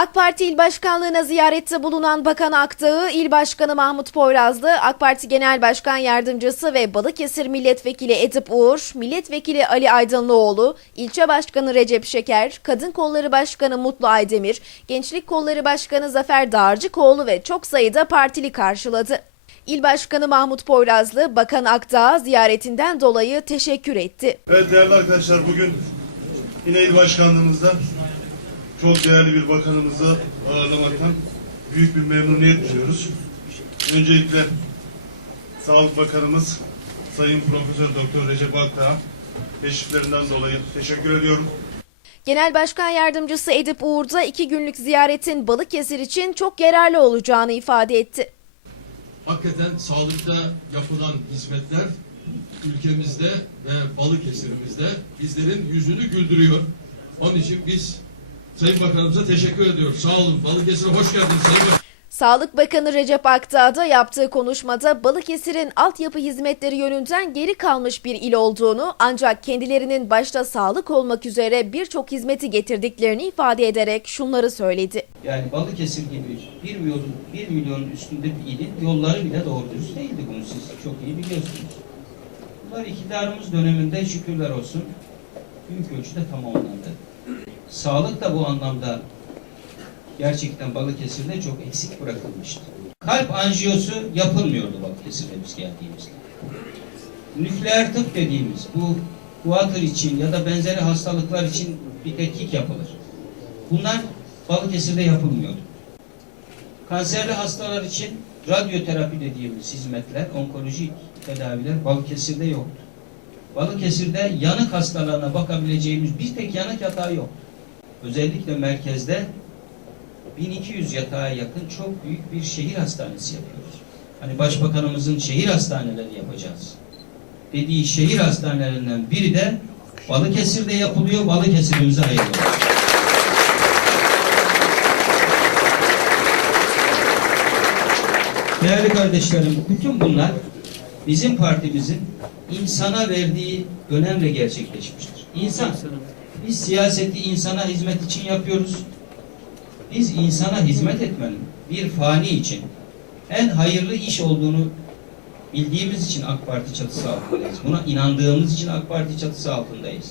AK Parti İl Başkanlığı'na ziyarette bulunan Bakan Akdağ'ı İl Başkanı Mahmut Poyrazlı, AK Parti Genel Başkan Yardımcısı ve Balıkesir Milletvekili Edip Uğur, Milletvekili Ali Aydınlıoğlu, İlçe Başkanı Recep Şeker, Kadın Kolları Başkanı Mutlu Aydemir, Gençlik Kolları Başkanı Zafer Dağarcıkoğlu ve çok sayıda partili karşıladı. İl Başkanı Mahmut Poyrazlı, Bakan Akdağ'a ziyaretinden dolayı teşekkür etti. Evet değerli arkadaşlar bugün yine il başkanlığımızda çok değerli bir bakanımızı ağırlamaktan büyük bir memnuniyet duyuyoruz. Öncelikle Sağlık Bakanımız Sayın Profesör Doktor Recep Akdağ teşriflerinden dolayı teşekkür ediyorum. Genel Başkan Yardımcısı Edip Uğur da iki günlük ziyaretin Balıkesir için çok yararlı olacağını ifade etti. Hakikaten sağlıkta yapılan hizmetler ülkemizde ve Balıkesir'imizde bizlerin yüzünü güldürüyor. Onun için biz Sayın Bakanımıza teşekkür ediyoruz. Sağ olun. Balıkesir'e hoş geldiniz Sayın Bakan. Sağlık Bakanı Recep Akdağ da yaptığı konuşmada Balıkesir'in altyapı hizmetleri yönünden geri kalmış bir il olduğunu ancak kendilerinin başta sağlık olmak üzere birçok hizmeti getirdiklerini ifade ederek şunları söyledi. Yani Balıkesir gibi 1 milyon, 1 milyonun üstünde bir ilin yolları bile doğru dürüst değildi bunu siz çok iyi biliyorsunuz. Bunlar iktidarımız döneminde şükürler olsun büyük ölçüde tamamlandı. Sağlık da bu anlamda gerçekten Balıkesir'de çok eksik bırakılmıştı. Kalp anjiyosu yapılmıyordu Balıkesir'de biz geldiğimizde. Nükleer tıp dediğimiz bu kuatır için ya da benzeri hastalıklar için bir tetkik yapılır. Bunlar Balıkesir'de yapılmıyordu. Kanserli hastalar için radyoterapi dediğimiz hizmetler, onkolojik tedaviler Balıkesir'de yoktu. Balıkesir'de yanık hastalarına bakabileceğimiz bir tek yanık yatağı yok. Özellikle merkezde 1200 yatağa yakın çok büyük bir şehir hastanesi yapıyoruz. Hani başbakanımızın şehir hastaneleri yapacağız. Dediği şehir hastanelerinden biri de Balıkesir'de yapılıyor. Balıkesir'imize hayırlı olsun. Değerli kardeşlerim, bütün bunlar bizim partimizin insana verdiği önemle gerçekleşmiştir. İnsan, biz siyaseti insana hizmet için yapıyoruz. Biz insana hizmet etmenin bir fani için en hayırlı iş olduğunu bildiğimiz için AK Parti çatısı altındayız. Buna inandığımız için AK Parti çatısı altındayız.